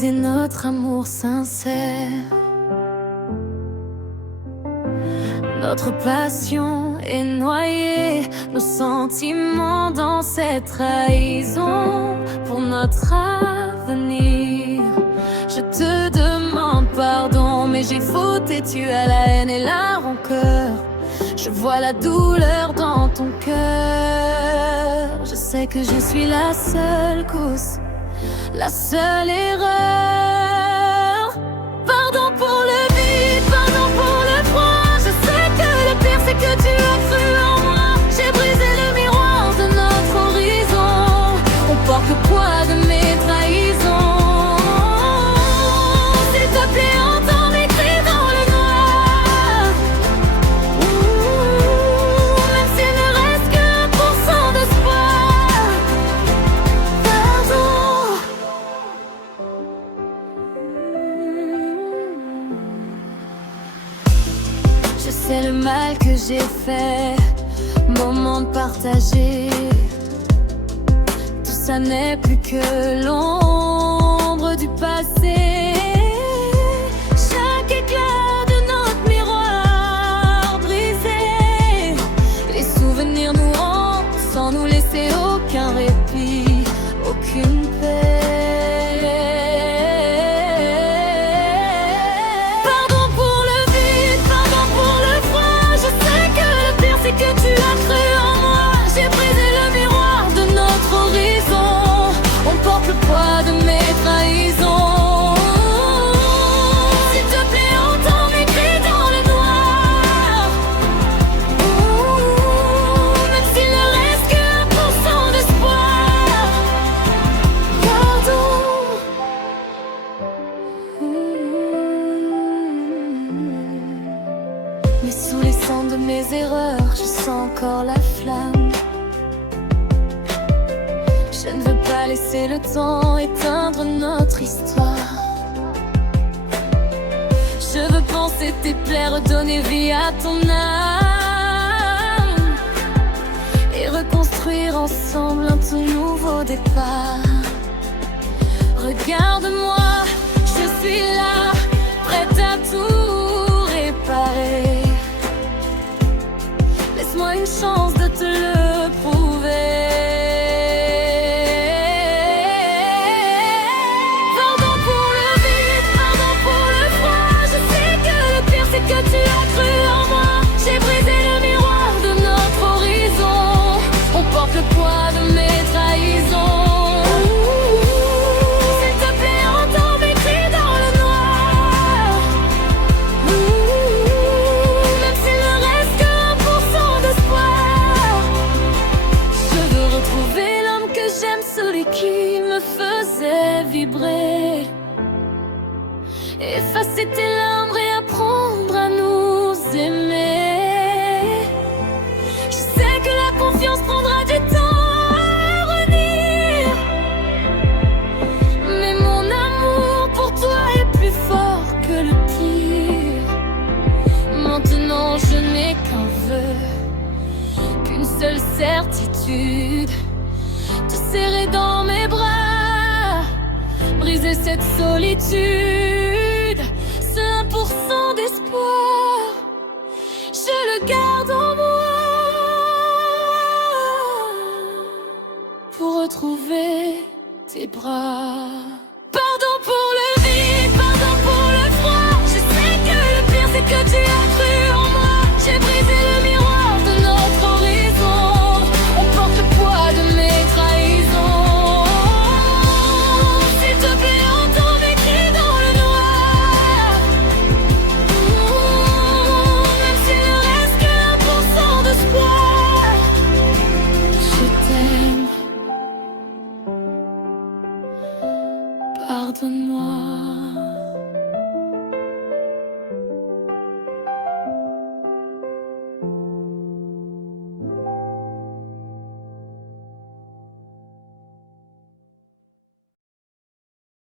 briser notre amour sincère. Notre passion est noyée, nos sentiments dans cette trahison. Pour notre avenir, je te demande pardon, mais j'ai fauté, tu as la haine et la rancœur. Je vois la douleur dans ton cœur. Je sais que je suis la seule cause, la seule erreur. Pardon pour le vide, pardon pour le froid. Je sais que le pire c'est que tu as cru en moi. J'ai brisé le miroir de notre horizon. On porte le poids de mes trahisons. S'il te plaît, entends mes cris dans le noir. Même s'il ne reste que 1% d'espoir. Pardon. Je sais le mal que j'ai fait, moment de partager. Tout ça n'est plus que l'ombre du passé. Chaque éclat de notre miroir brisé. Les souvenirs nous hantent sans nous laisser aucun répit, aucune paix. Pardon pour le vide, pardon pour le froid. Je sais que le pire c'est que tu as cru en moi. J'ai brisé le miroir de notre horizon. On porte le poids de mes trahisons. S'il te plaît, entends mes cris dans le noir. Même s'il ne reste que 1% d'espoir. Pardon. Mais sous les cendres de mes erreurs, je sens encore la flamme. Je ne veux pas laisser le temps éteindre notre histoire. Je veux penser tes plaies, redonner vie à ton âme et reconstruire ensemble un tout nouveau départ. Regarde-moi, je suis là, prête à tout réparer. Laisse-moi une chance de te le prouver. Pardon pour le vide, pardon pour le froid. Je sais que le pire c'est que tu as cru en moi. J'ai brisé le miroir de notre horizon. On porte le poids de mes trahisons. S'il te plaît, entends mes cris dans le noir. Même s'il ne reste que 1% d'espoir. Je veux retrouver l'homme que j'aime, celui qui me faisait vibrer. Effacer tes larmes, réapprendre à nous aimer. Je sais que la confiance prendra du temps à revenir, mais mon amour pour toi est plus fort que le pire. Maintenant je n'ai qu'un vœu, qu'une seule certitude: te serrer dans mes bras, briser cette solitude. Ce 1% d'espoir, je le garde en moi, pour retrouver tes bras. Pardon pour le vide, pardon pour le froid. Je sais que le pire c'est que tu as cru en moi. J'ai brisé le miroir de notre horizon. On porte le poids de mes trahisons. S'il te plaît, entends mes cris dans le noir. Même s'il ne reste que 1% d'espoir. Je t'aime. Pardonne-moi.